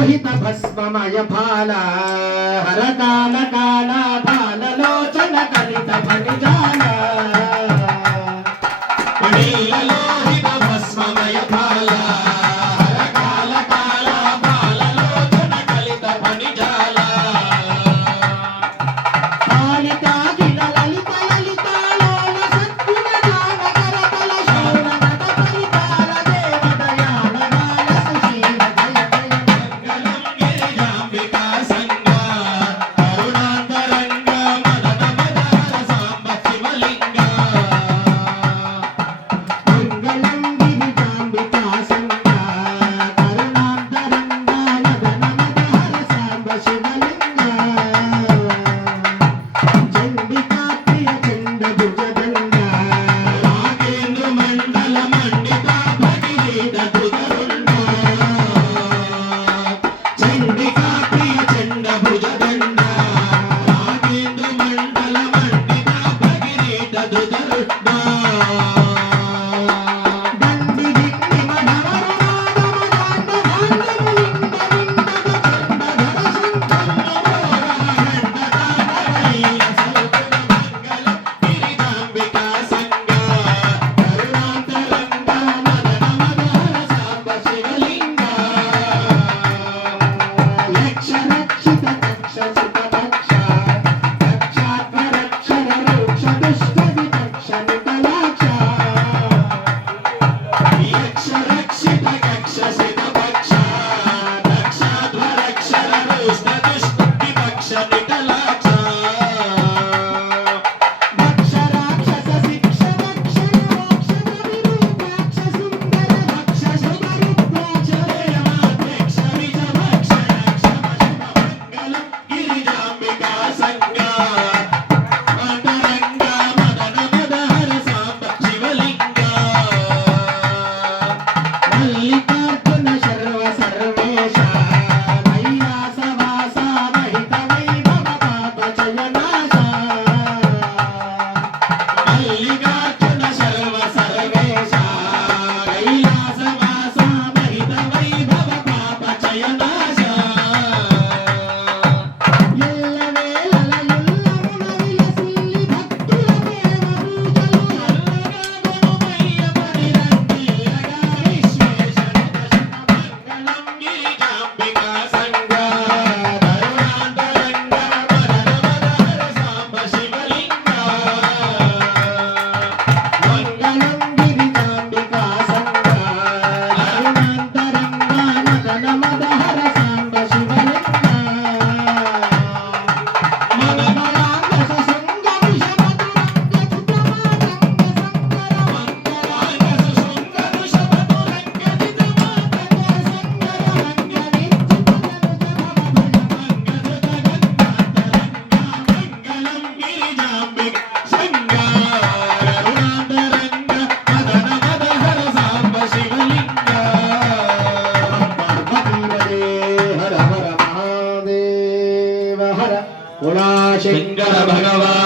లోహిత భస్మమయ ఫాల హరకాల కాళ బాలలోచన కలిత ఫణిజాల పణీల లోహిత భస్మమయ ఫాల హరకాల కాళ బాలలోచన కలిత ఫణిజాల కాళికాగిల లలిత లలితాలోల సద్గుణ జాన కరతల శౌర నట పరిపాల దేవదయాళ బాల సుశీల జయ జయ మంగళం గిరిజాంబికా సంగా కరుణాంతరంగ మదన మదహర సాంబ శివలింగ మంగళం గిరిజాంబికా సంగా కరుణాంతరంగ మదన మదహర సాంబ శివలింగ చండికా ప్రియ చండ భుజదండ రాగేంద్ర మండల మండిత భగిరీత దుదరుండ చండికా ప్రియ చండ భుజదండ రాగేంద్ర మండల మండిత భగిరీత దుదరుండ దండి దిక్ని మధవరునాదమదాండ భాండములింగ విందగ మల్లికార్జున శర్వ సర్వేశ కైలాసవాస మహిత వైభవ పాప జయనాశ మల్లికార్జున శర్వ సర్వేశ కైలాసవాస మహిత వైభవ పాప జయనాశ ఎల్లవేళల యుల్లమున విలసిల్లి భక్తుల ప్రేమ పూజలు అల్లగాగొనుమయ్య పరిరంగిల్లగా విశ్వేశనిత శతమంగళం గిరిజాంబికా సంగా కరుణాంతరంగ మదన మదహర సాంబ శివలింగ మంగళం గిరిజాంబికా సంగా కరుణాంతరంగ మదన మదహర సాంబ శివలింగ మదనరాంగస సంగ వృషభతురంగ చిత్రమాతంగ సంగర మంగళాంగస శృంగ వృషభతురంగ చిత్రమాతంగ సంగర రంగ నిర్జిత ధనుజ భవ మంగళం గిరిజాంబిక సంగా కరుణాంతరంగ మదన మదహర సాంబ శివలింగ పార్వతీపదే హర హర మహాదేవ హర శంకర భగవాన్